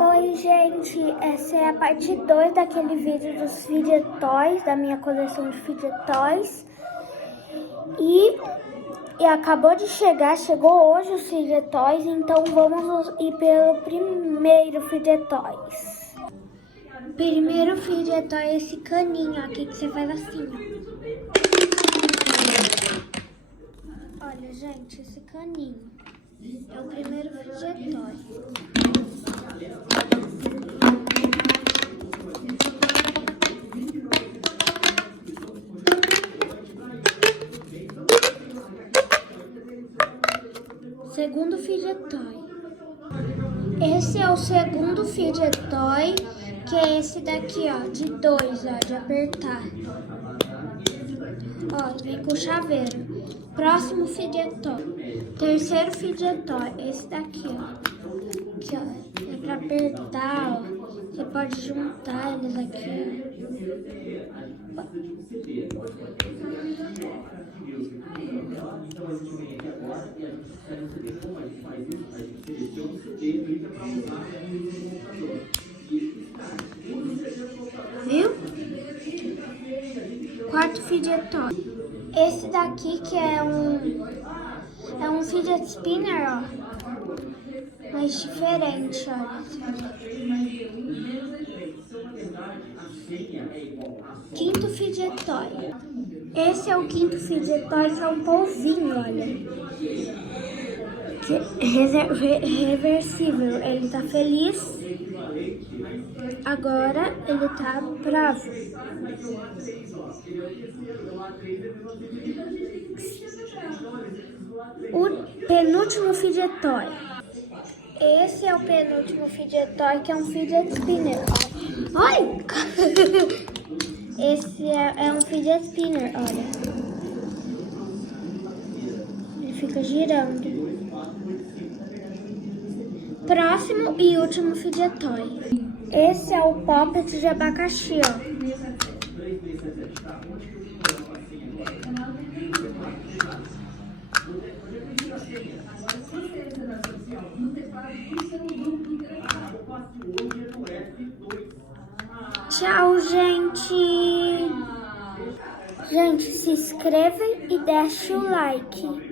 Oi, gente, essa é a parte 2 daquele vídeo dos Fidget Toys, da minha coleção de Fidget Toys. E acabou de chegar, chegou hoje os Fidget Toys, então vamos ir pelo primeiro Fidget Toys. Primeiro Fidget Toy é esse caninho aqui que você faz assim, ó. Olha, gente, esse caninho é o primeiro Fidget Toy. Segundo Fidget Toy. Esse é o segundo Fidget Toy, que é esse daqui, ó, de 2, ó, de apertar. Ó, vem com chaveiro. Próximo Fidget Toy. Terceiro Fidget Toy, esse daqui, ó. Aqui, ó, é pra apertar, ó. Você pode juntar eles aqui, ó. Viu? Quarto Fidget Toy. Esse daqui que é um Fidget Spinner, ó. Mas diferente, ó. Quinto Fidget Toy. Esse é o quinto Fidget Toy, que é um polvinho, olha. Reversível. Ele tá feliz. Agora ele tá bravo. O penúltimo Fidget Toy. Esse é o penúltimo Fidget Toy, que é um Fidget Spinner. Ai! Esse é um Fidget Spinner, olha. Ele fica girando. Próximo e último Fidget Toy. Esse é o Poppet de abacaxi, ó. Tchau, gente! Gente, se inscreva e deixe o like.